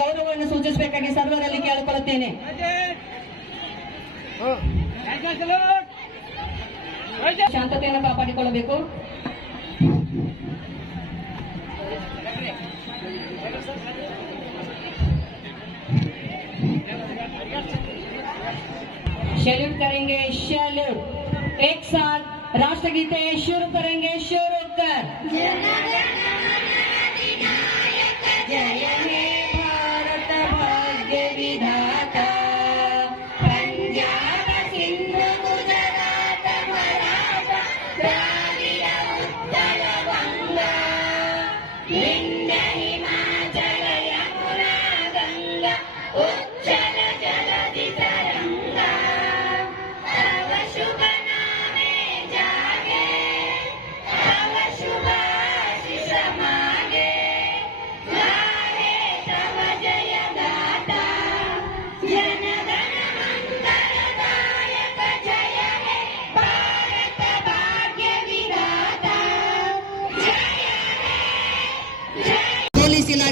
ಗೌರವವನ್ನು ಸೂಚಿಸಬೇಕಾಗಿ ಸರ್ವರಲ್ಲಿ ಕೇಳಿಕೊಳ್ಳುತ್ತೇನೆ ಶಾಂತತೆಯನ್ನು ಕಾಪಾಡಿಕೊಳ್ಳಬೇಕು सैल्यूट करेंगे सैल्यूट एक साथ राष्ट्रगीते शुरू करेंगे शुरू कर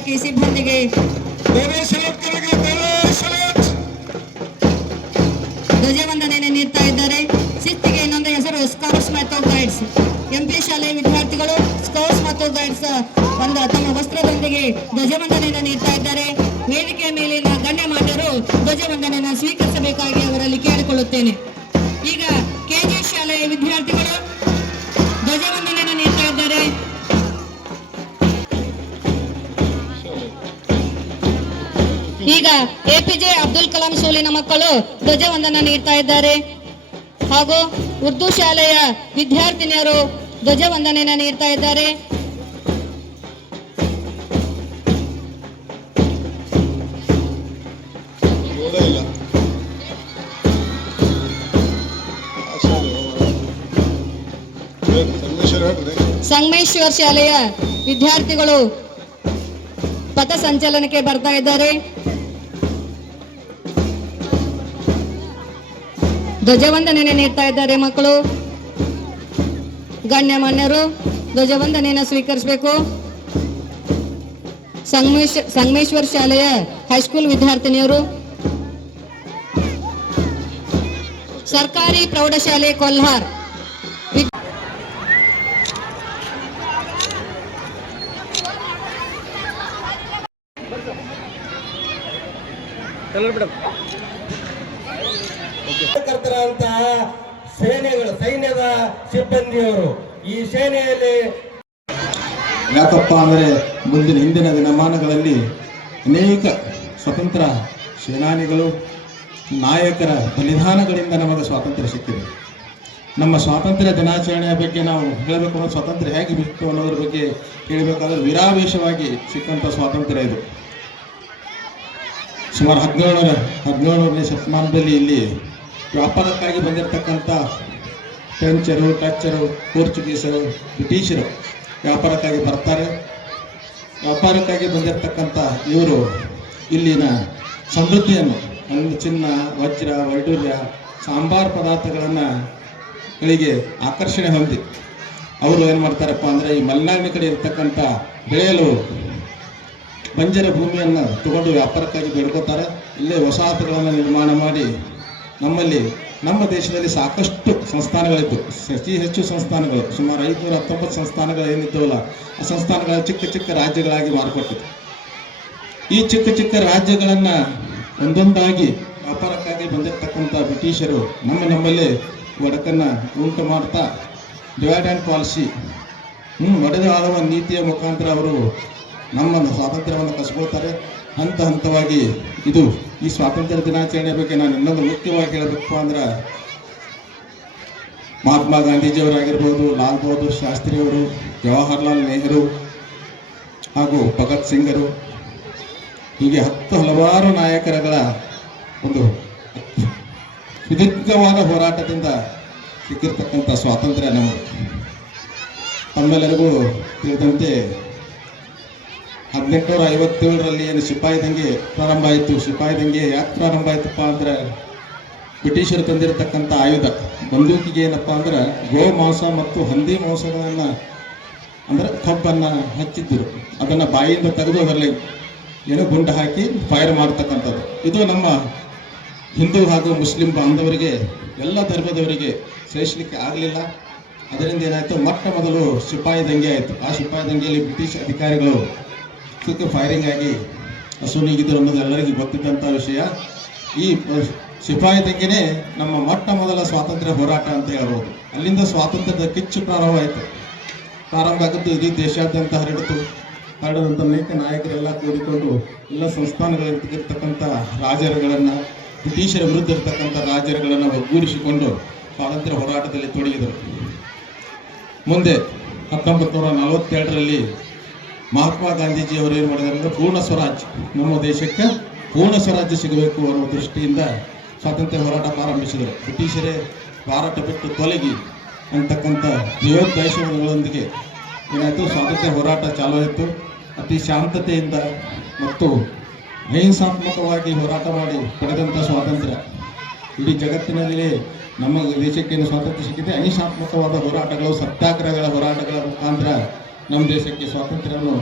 ಇಲಾಖೆ ಸಿಬ್ಬಂದಿಗೆ ಧ್ವಜವಂದನೆಯನ್ನು ನೀಡ್ತಾ ಇದ್ದಾರೆ. ಶಿಸ್ತಿಗೆ ಇನ್ನೊಂದು ಹೆಸರು ಸ್ಕೌಟ್ಸ್ ಮತ್ತು ಗೈಡ್ಸ್. ಎಂಪಿ ಶಾಲೆ ವಿದ್ಯಾರ್ಥಿಗಳು ಸ್ಕೌಟ್ಸ್ ಮತ್ತು ಗೈಡ್ಸ್ ಒಂದು ತಮ್ಮ ವಸ್ತ್ರದೊಂದಿಗೆ ಧ್ವಜವಂದನೆಯನ್ನು ನೀಡ್ತಾ ಇದ್ದಾರೆ. ವೇದಿಕೆಯ ಮೇಲಿನ ಗಣ್ಯಮಾನ್ಯರು ಧ್ವಜವಂದನೆಯನ್ನು ಸ್ವೀಕರಿಸಬೇಕಾಗಿ ಅವರಲ್ಲಿ ಕೇಳಿಕೊಳ್ಳುತ್ತೇನೆ. ಅಬ್ದುಲ್ ಕಲಾಂ ಸೋಲಿನ ಮಕ್ಕಳು ಧ್ವಜವಂದನ ನೀಡ್ತಾ ಇದ್ದಾರೆ. ಹಾಗೂ ಉರ್ದು ಶಾಲೆಯ ವಿದ್ಯಾರ್ಥಿನಿಯರು ಧ್ವಜವಂದನೆಯನ್ನು ನೀಡ್ತಾ ಇದ್ದಾರೆ. ಸಂಗಮೇಶ್ವರ್ ಶಾಲೆಯ ವಿದ್ಯಾರ್ಥಿಗಳು ಪಥ ಸಂಚಲನಕ್ಕೆ ಬರ್ತಾ ಇದ್ದಾರೆ. ಧ್ವಜವಂದನೆಯನ್ನು ನೀಡ್ತಾ ಇದ್ದಾರೆ ಮಕ್ಕಳು. ಗಣ್ಯ ಗಣ್ಯಮಾನ್ಯರು ಧ್ವಜವಂದನೆಯನ್ನು ಸ್ವೀಕರಿಸಬೇಕು. ಸಂಗಮೇಶ್, ಸಂಗಮೇಶ್ವರ್ ಶಾಲೆಯ ಹೈಸ್ಕೂಲ್ ವಿದ್ಯಾರ್ಥಿನಿಯರು. ಸರ್ಕಾರಿ ಪ್ರೌಢಶಾಲೆ ಕೊಲ್ಹಾರ್. ವಿ- ಕಾರ್ಯಕರ್ತರಂತಹ ಸೇನೆಗಳು, ಸೈನ್ಯದ ಸಿಬ್ಬಂದಿಯವರು, ಈ ಸೇನೆಯಲ್ಲಿ ಯಾಕಪ್ಪ ಅಂದರೆ ಮುಂದಿನ ಹಿಂದಿನ ದಿನಮಾನಗಳಲ್ಲಿ ಅನೇಕ ಸ್ವತಂತ್ರ ಸೇನಾನಿಗಳು, ನಾಯಕರ ಬಲಿದಾನಗಳಿಂದ ನಮಗೆ ಸ್ವಾತಂತ್ರ್ಯ ಸಿಕ್ಕಿದೆ. ನಮ್ಮ ಸ್ವಾತಂತ್ರ್ಯ ದಿನಾಚರಣೆಯ ಬಗ್ಗೆ ನಾವು ಹೇಳಬೇಕು ಅನ್ನೋ ಸ್ವಾತಂತ್ರ್ಯ ಹೇಗೆ ಬಿತ್ತು ಅನ್ನೋದ್ರ ಬಗ್ಗೆ ಹೇಳಬೇಕಾದ್ರೆ ವಿರಾವೇಶವಾಗಿ ಸಿಕ್ಕಂಥ ಸ್ವಾತಂತ್ರ್ಯ ಇದು. ಸುಮಾರು ಹದಿನೇಳರ, ಹದಿನೇಳನೇ ಶತಮಾನದಲ್ಲಿ ಇಲ್ಲಿ ವ್ಯಾಪಾರಕ್ಕಾಗಿ ಬಂದಿರತಕ್ಕಂಥ ಫ್ರೆಂಚರು ಟಚ್ಚರು, ಪೋರ್ಚುಗೀಸರು, ಬ್ರಿಟಿಷರು ವ್ಯಾಪಾರಕ್ಕಾಗಿ ಬರ್ತಾರೆ. ವ್ಯಾಪಾರಕ್ಕಾಗಿ ಬಂದಿರತಕ್ಕಂಥ ಇವರು ಇಲ್ಲಿನ ಸಮೃದ್ಧಿಯನ್ನು ಅಂದರೆ ಚಿನ್ನ, ವಜ್ರ ವೈಡೂರ್ಯ ಸಾಂಬಾರ್ ಪದಾರ್ಥಗಳನ್ನು ಗಳಿಗೆ ಆಕರ್ಷಣೆ ಹೊಂದಿ. ಅವರು ಏನು ಮಾಡ್ತಾರಪ್ಪ ಅಂದರೆ ಈ ಮಲೆನಾಡಿನ ಕಡೆ ಇರತಕ್ಕಂಥ ಬೆಳೆಯಲು ಬಂಜರ ಭೂಮಿಯನ್ನು ತಗೊಂಡು ವ್ಯಾಪಾರಕ್ಕಾಗಿ ಬೆಳ್ಕೋತಾರೆ ಇಲ್ಲೇ ವಸಾಹತುಗಳನ್ನು ನಿರ್ಮಾಣ ಮಾಡಿ ನಮ್ಮಲ್ಲಿ, ನಮ್ಮ ದೇಶದಲ್ಲಿ ಸಾಕಷ್ಟು ಸಂಸ್ಥಾನಗಳಿತ್ತು. ಅತಿ ಹೆಚ್ಚು ಸಂಸ್ಥಾನಗಳು, ಸುಮಾರು ಐದುನೂರ ಹತ್ತೊಂಬತ್ತು ಸಂಸ್ಥಾನಗಳು ಏನಿದ್ದವಲ್ಲ, ಆ ಸಂಸ್ಥಾನಗಳ ಚಿಕ್ಕ ಚಿಕ್ಕ ರಾಜ್ಯಗಳಾಗಿ ಮಾರ್ಪಟ್ಟಿತ್ತು. ಈ ಚಿಕ್ಕ ಚಿಕ್ಕ ರಾಜ್ಯಗಳನ್ನು ಒಂದೊಂದಾಗಿ ವ್ಯಾಪಾರಕ್ಕಾಗಿ ಬಂದಿರತಕ್ಕಂಥ ಬ್ರಿಟಿಷರು ನಮ್ಮ ನಮ್ಮಲ್ಲಿ ಒಡಕನ್ನು ಉಂಟು ಮಾಡ್ತಾ, ಡಿವೈಡ್ ಆ್ಯಂಡ್ ಪಾಲಿಸಿ ಒಡೆದು ಆಳುವ ನೀತಿಯ ಮುಖಾಂತರ ಅವರು ನಮ್ಮನ್ನು ಸ್ವಾತಂತ್ರ್ಯವನ್ನು ಕಸ್ಕೊಳ್ತಾರೆ. ಹಂತ ಹಂತವಾಗಿ ಇದು ಈ ಸ್ವಾತಂತ್ರ್ಯ ದಿನಾಚರಣೆ ಬಗ್ಗೆ ನಾನು ಇನ್ನೊಂದು ಮುಖ್ಯವಾಗಿ ಹೇಳಬೇಕು ಅಂದ್ರೆ ಮಹಾತ್ಮ ಗಾಂಧೀಜಿಯವರಾಗಿರ್ಬೋದು, ಲಾಲ್ ಬಹದ್ದೂರ್ ಶಾಸ್ತ್ರಿಯವರು, ಜವಾಹರ್ಲಾಲ್ ನೆಹರು ಹಾಗೂ ಭಗತ್ ಸಿಂಗರು. ಹೀಗೆ ಹತ್ತು ಹಲವಾರು ನಾಯಕರುಗಳ ಒಂದು ಸುದೀರ್ಘವಾದ ಹೋರಾಟದಿಂದ ಸಿಕ್ಕಿರ್ತಕ್ಕಂಥ ಸ್ವಾತಂತ್ರ್ಯ ನಮಗೆ ತಮ್ಮೆಲ್ಲರಿಗೂ ತಿಳಿದಂತೆ ಹದಿನೆಂಟುನೂರ ಐವತ್ತೇಳರಲ್ಲಿ ಏನು ಸಿಪಾಯಿ ದಂಗೆ ಪ್ರಾರಂಭ ಆಯಿತು. ಸಿಪಾಯಿ ದಂಗೆ ಯಾಕೆ ಪ್ರಾರಂಭ ಆಯಿತಪ್ಪ ಅಂದ್ರೆ ಬ್ರಿಟಿಷರು ತಂದಿರತಕ್ಕಂಥ ಆಯುಧ. ಬಂದೂಕಿಗೆ ಏನಪ್ಪ ಅಂದ್ರೆ ಗೋ ಮಾಂಸ ಮತ್ತು ಹಂದಿ ಮಾಂಸಗಳನ್ನು ಅಂದರೆ ಕಬ್ಬನ್ನು ಹಚ್ಚಿದ್ದರು. ಅದನ್ನು ಬಾಯಿಯಿಂದ ತೆಗೆದು ಅದರಲ್ಲಿ ಏನೋ ಗುಂಡು ಹಾಕಿ ಫೈರ್ ಮಾಡ್ತಕ್ಕಂಥದ್ದು. ಇದು ನಮ್ಮ ಹಿಂದೂ ಹಾಗೂ ಮುಸ್ಲಿಂ ಬಾಂಧವರಿಗೆ, ಎಲ್ಲ ಧರ್ಮದವರಿಗೆ ಸಹಿಸಲಿಕ್ಕೆ ಆಗಲಿಲ್ಲ. ಅದರಿಂದ ಏನಾಯಿತು? ಮೊಟ್ಟ ಮೊದಲು ಸಿಪಾಯಿ ದಂಗೆ ಆಯಿತು. ಆ ಸಿಪಾಯಿ ದಂಗೆಯಲ್ಲಿ ಬ್ರಿಟಿಷ್ ಅಧಿಕಾರಿಗಳು ಸುತ್ತ ಫೈರಿಂಗ್ ಆಗಿ ಹಸುನೀಗಿದ್ರು ಅನ್ನೋದು ಎಲ್ಲರಿಗೂ ಗೊತ್ತಿದ್ದಂಥ ವಿಷಯ. ಈ ಸಿಪಾಯಿ ನಮ್ಮ ಮೊಟ್ಟ ಮೊದಲ ಸ್ವಾತಂತ್ರ್ಯ ಹೋರಾಟ ಅಂತ ಹೇಳ್ಬೋದು. ಅಲ್ಲಿಂದ ಸ್ವಾತಂತ್ರ್ಯದ ಕಿಚ್ಚು ಪ್ರಾರಂಭವಾಯಿತು ಪ್ರಾರಂಭ ಆಗಿದ್ದು ಇಡೀ ದೇಶಾದ್ಯಂತ ಹರಡಿತು. ಹರಡದಂಥ ಅನೇಕ ನಾಯಕರೆಲ್ಲ ಕೂಡಿಕೊಂಡು ಎಲ್ಲ ಸಂಸ್ಥಾನಗಳಿರ್ತಕ್ಕಂಥ ರಾಜರುಗಳನ್ನು, ಬ್ರಿಟಿಷರ ವಿರುದ್ಧ ಇರ್ತಕ್ಕಂಥ ರಾಜರುಗಳನ್ನು ಒಗ್ಗೂಡಿಸಿಕೊಂಡು ಸ್ವಾತಂತ್ರ್ಯ ಹೋರಾಟದಲ್ಲಿ ತೊಡಗಿದರು. ಮುಂದೆ ಹತ್ತೊಂಬತ್ತು ನೂರ ನಲವತ್ತೆರಡರಲ್ಲಿ ಮಹಾತ್ಮ ಗಾಂಧೀಜಿಯವರು ಏನು ಮಾಡಿದ್ದಾರೆ ಅಂದರೆ ಪೂರ್ಣ ಸ್ವರಾಜ್ ನಮ್ಮ ದೇಶಕ್ಕೆ ಪೂರ್ಣ ಸ್ವರಾಜ್ಯ ಸಿಗಬೇಕು ಅನ್ನೋ ದೃಷ್ಟಿಯಿಂದ ಸ್ವಾತಂತ್ರ್ಯ ಹೋರಾಟ ಪ್ರಾರಂಭಿಸಿದರು. ಬ್ರಿಟಿಷರೇ ಭಾರತ ಬಿಟ್ಟು ತೊಲಗಿ ಅಂತಕ್ಕಂಥ ದೇವೋದ್ದೇಶಗಳೊಂದಿಗೆ ಏನಾಯಿತು? ಸ್ವಾತಂತ್ರ್ಯ ಹೋರಾಟ ಚಾಲೂ ಆಯಿತು ಅತಿ ಶಾಂತತೆಯಿಂದ ಮತ್ತು ಅಹಿಂಸಾತ್ಮಕವಾಗಿ ಹೋರಾಟ ಮಾಡಿ ಪಡೆದಂಥ ಸ್ವಾತಂತ್ರ್ಯ. ಇಡೀ ಜಗತ್ತಿನಲ್ಲಿ ನಮ್ಮ ದೇಶಕ್ಕೇನು ಸ್ವಾತಂತ್ರ್ಯ ಸಿಕ್ಕಿದೆ? ಅಹಿಂಸಾತ್ಮಕವಾದ ಹೋರಾಟಗಳು, ಸತ್ಯಾಗ್ರಹಗಳ ಹೋರಾಟಗಳ ಮುಖಾಂತರ ನಮ್ಮ ದೇಶಕ್ಕೆ ಸ್ವಾತಂತ್ರ್ಯವನ್ನು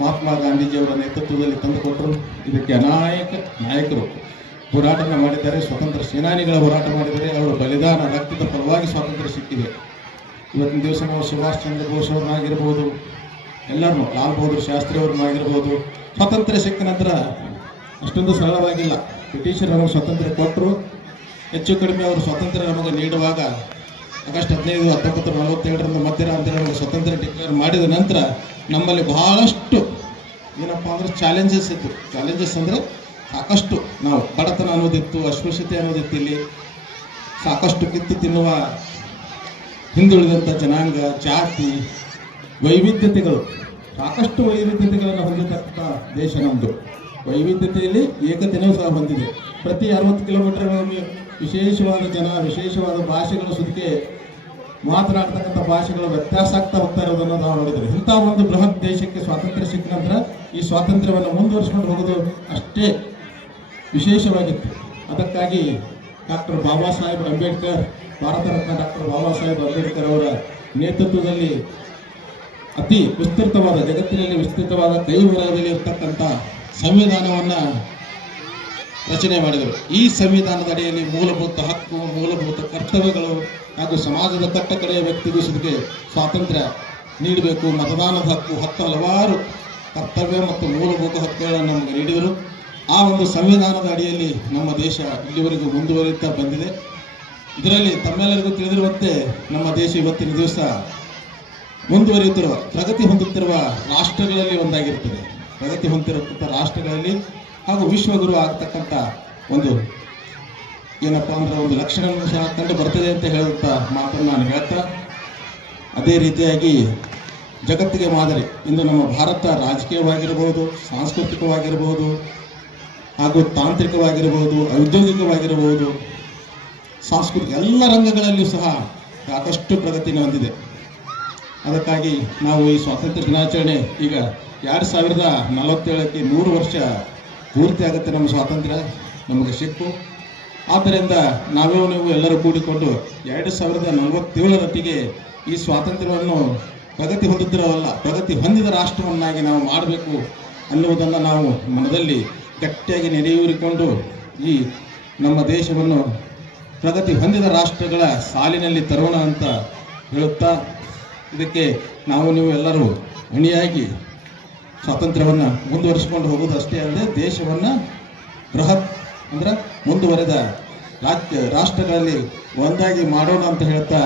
ಮಹಾತ್ಮ ಗಾಂಧೀಜಿಯವರ ನೇತೃತ್ವದಲ್ಲಿ ತಂದುಕೊಟ್ಟರು. ಇದಕ್ಕೆ ಅನಾಯಕ ನಾಯಕರು ಹೋರಾಟನ ಮಾಡಿದ್ದಾರೆ, ಸ್ವತಂತ್ರ ಸೇನಾನಿಗಳ ಹೋರಾಟ ಮಾಡಿದ್ದಾರೆ. ಅವರ ಬಲಿದಾನ ರಕ್ತದ ಫಲವಾಗಿ ಸ್ವಾತಂತ್ರ್ಯ ಸಿಕ್ಕಿದೆ. ಇವತ್ತಿನ ದಿವಸ ನಾವು ಸುಭಾಷ್ ಚಂದ್ರ ಬೋಸ್ ಅವ್ರನ್ನಾಗಿರ್ಬೋದು ಎಲ್ಲರೂ ಲಾಲ್ ಬಹದ್ದೂರ್ ಶಾಸ್ತ್ರಿ ಅವ್ರನ್ನಾಗಿರ್ಬೋದು. ಸ್ವಾತಂತ್ರ್ಯ ಸಿಕ್ಕ ನಂತರ ಅಷ್ಟೊಂದು ಸರಳವಾಗಿಲ್ಲ. ಬ್ರಿಟಿಷರು ಅವರು ಸ್ವಾತಂತ್ರ್ಯ ಕೊಟ್ಟರು. ಹೆಚ್ಚು ಕಡಿಮೆ ಅವರು ಸ್ವಾತಂತ್ರ್ಯ ನಮಗೆ ನೀಡುವಾಗ ಆಗಸ್ಟ್ ಹದಿನೈದು ಹತ್ತೊಂಬತ್ತು ನಲವತ್ತೇಳರಿಂದ ಮಧ್ಯರಾತ್ರಿ ಅಂತೇಳಿ ಸ್ವತಂತ್ರ ಡಿಕ್ಲೇರ್ ಮಾಡಿದ ನಂತರ ನಮ್ಮಲ್ಲಿ ಬಹಳಷ್ಟು ಏನಪ್ಪ ಅಂದ್ರೆ ಚಾಲೆಂಜಸ್ ಇತ್ತು. ಚಾಲೆಂಜಸ್ ಅಂದರೆ ಸಾಕಷ್ಟು ನಾವು ಬಡತನ ಅನ್ನೋದಿತ್ತು ಅಸ್ಪೃಶ್ಯತೆ ಅನ್ನೋದಿತ್ತು ಇಲ್ಲಿ. ಸಾಕಷ್ಟು ಕಿತ್ತು ತಿನ್ನುವ ಹಿಂದುಳಿದಂಥ ಜನಾಂಗ, ಜಾತಿ, ವೈವಿಧ್ಯತೆಗಳು, ಸಾಕಷ್ಟು ವೈವಿಧ್ಯತೆಗಳನ್ನು ಹೊಂದಿರತಕ್ಕಂಥ ದೇಶ ನಮ್ಮದು ವೈವಿಧ್ಯತೆಯಲ್ಲಿ ಏಕತೆಯೂ ಸಹ ಹೊಂದಿದೆ. ಪ್ರತಿ ಅರವತ್ತು ಕಿಲೋಮೀಟರ್ಗಳಲ್ಲಿ ವಿಶೇಷವಾದ ಜನ, ವಿಶೇಷವಾದ ಭಾಷೆಗಳ ಸುದ್ದಿಗೆ ಮಾತನಾಡ್ತಕ್ಕಂಥ ಭಾಷೆಗಳು ವ್ಯತ್ಯಾಸ ಆಗ್ತಾ ಹೋಗ್ತಾ ಇರೋದನ್ನು ನಾವು ನೋಡಿದರೆ ಇಂಥ ಒಂದು ಬೃಹತ್ ದೇಶಕ್ಕೆ ಸ್ವಾತಂತ್ರ್ಯ ಸಿಕ್ಕ ನಂತರ ಈ ಸ್ವಾತಂತ್ರ್ಯವನ್ನು ಮುಂದುವರಿಸ್ಕೊಂಡು ಹೋಗೋದು ಅಷ್ಟೇ ವಿಶೇಷವಾಗಿತ್ತು. ಅದಕ್ಕಾಗಿ ಡಾಕ್ಟರ್ ಬಾಬಾ ಸಾಹೇಬ್ ಅಂಬೇಡ್ಕರ್, ಭಾರತ ರತ್ನ ಡಾಕ್ಟರ್ ಬಾಬಾ ಸಾಹೇಬ್ ಅಂಬೇಡ್ಕರ್ ಅವರ ನೇತೃತ್ವದಲ್ಲಿ ಅತಿ ವಿಸ್ತೃತವಾದ, ಜಗತ್ತಿನಲ್ಲಿ ವಿಸ್ತೃತವಾದ ಕೈವಲಯದಲ್ಲಿ ಇರ್ತಕ್ಕಂಥ ಸಂವಿಧಾನವನ್ನು ರಚನೆ ಮಾಡಿದರು. ಈ ಸಂವಿಧಾನದ ಅಡಿಯಲ್ಲಿ ಮೂಲಭೂತ ಹಕ್ಕು, ಮೂಲಭೂತ ಕರ್ತವ್ಯಗಳು ಹಾಗೂ ಸಮಾಜದ ಕಟ್ಟಕಡೆಯ ವ್ಯಕ್ತಿಗೂ ಸುದಿಗೆ ಸ್ವಾತಂತ್ರ್ಯ ನೀಡಬೇಕು. ಮತದಾನದ ಹಕ್ಕು ಹತ್ತು ಹಲವಾರು ಕರ್ತವ್ಯ ಮತ್ತು ಮೂಲಭೂತ ಹಕ್ಕುಗಳನ್ನು ನಮಗೆ ನೀಡಿದರು. ಆ ಒಂದು ಸಂವಿಧಾನದ ಅಡಿಯಲ್ಲಿ ನಮ್ಮ ದೇಶ ಇಲ್ಲಿವರೆಗೂ ಮುಂದುವರಿಯುತ್ತಾ ಬಂದಿದೆ. ಇದರಲ್ಲಿ ತಮ್ಮೆಲ್ಲರಿಗೂ ತಿಳಿದಿರುವಂತೆ ನಮ್ಮ ದೇಶ ಇವತ್ತಿನ ದಿವಸ ಮುಂದುವರಿಯುತ್ತಿರುವ, ಪ್ರಗತಿ ಹೊಂದುತ್ತಿರುವ ರಾಷ್ಟ್ರಗಳಲ್ಲಿ ಒಂದಾಗಿರುತ್ತದೆ. ಪ್ರಗತಿ ಹೊಂದಿರತಕ್ಕಂಥ ರಾಷ್ಟ್ರಗಳಲ್ಲಿ ಹಾಗೂ ವಿಶ್ವಗುರು ಆಗ್ತಕ್ಕಂಥ ಒಂದು ಏನಪ್ಪ ಅಂದ್ರೆ ಒಂದು ಲಕ್ಷಣವನ್ನು ಸಹ ಕಂಡು ಬರ್ತದೆ ಅಂತ ಹೇಳುವಂಥ ಮಾತನ್ನು ನಾನು ಹೇಳ್ತಾ, ಅದೇ ರೀತಿಯಾಗಿ ಜಗತ್ತಿಗೆ ಮಾದರಿ. ಇಂದು ನಮ್ಮ ಭಾರತ ರಾಜಕೀಯವಾಗಿರಬಹುದು ಸಾಂಸ್ಕೃತಿಕವಾಗಿರಬಹುದು ಹಾಗೂ ತಾಂತ್ರಿಕವಾಗಿರಬಹುದು ಔದ್ಯೋಗಿಕವಾಗಿರಬಹುದು ಸಾಂಸ್ಕೃತಿಕ ಎಲ್ಲ ರಂಗಗಳಲ್ಲಿಯೂ ಸಹ ಸಾಕಷ್ಟು ಪ್ರಗತಿಯನ್ನು ಹೊಂದಿದೆ. ಅದಕ್ಕಾಗಿ ನಾವು ಈ ಸ್ವಾತಂತ್ರ್ಯ ದಿನಾಚರಣೆ ಈಗ ಎರಡು ಸಾವಿರದ ನಲವತ್ತೇಳಕ್ಕೆ ನೂರು ವರ್ಷ ಪೂರ್ತಿ ಆಗುತ್ತೆ ನಮ್ಮ ಸ್ವಾತಂತ್ರ್ಯ, ನಮಗೆ ಸಿಕ್ಕು. ಆದ್ದರಿಂದ ನಾವೇ ನೀವು ಎಲ್ಲರೂ ಕೂಡಿಕೊಂಡು ಎರಡು ಸಾವಿರದ ನಲವತ್ತೇಳರೊಟ್ಟಿಗೆ ಈ ಸ್ವಾತಂತ್ರ್ಯವನ್ನು ಪ್ರಗತಿ ಹೊಂದುತ್ತಿರೋವಲ್ಲ ಪ್ರಗತಿ ಹೊಂದಿದ ರಾಷ್ಟ್ರವನ್ನಾಗಿ ನಾವು ಮಾಡಬೇಕು ಅನ್ನುವುದನ್ನು ನಾವು ಮನದಲ್ಲಿ ಗಟ್ಟಿಯಾಗಿ ನೆರೆಯೂರಿಕೊಂಡು ಈ ನಮ್ಮ ದೇಶವನ್ನು ಪ್ರಗತಿ ಹೊಂದಿದ ರಾಷ್ಟ್ರಗಳ ಸಾಲಿನಲ್ಲಿ ತರೋಣ ಅಂತ ಹೇಳುತ್ತಾ, ಇದಕ್ಕೆ ನಾವು ನೀವು ಎಲ್ಲರೂ ಅಣಿಯಾಗಿ ಸ್ವಾತಂತ್ರ್ಯವನ್ನು ಮುಂದುವರಿಸಿಕೊಂಡು ಹೋಗೋದು ಅಷ್ಟೇ ಅಲ್ಲದೆ ದೇಶವನ್ನು ಬೃಹತ್ ಅಂದ್ರೆ ಮುಂದುವರೆದ ರಾಜ್ಯ, ರಾಷ್ಟ್ರಗಳಲ್ಲಿ ಒಂದಾಗಿ ಮಾಡೋಣ ಅಂತ ಹೇಳ್ತಾ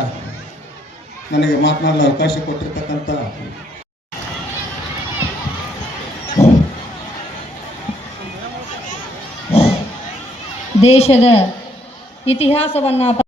ನನಗೆ ಮಾತನಾಡಲು ಅವಕಾಶ ಕೊಟ್ಟಿರ್ತಕ್ಕಂಥ ದೇಶದ ಇತಿಹಾಸವನ್ನ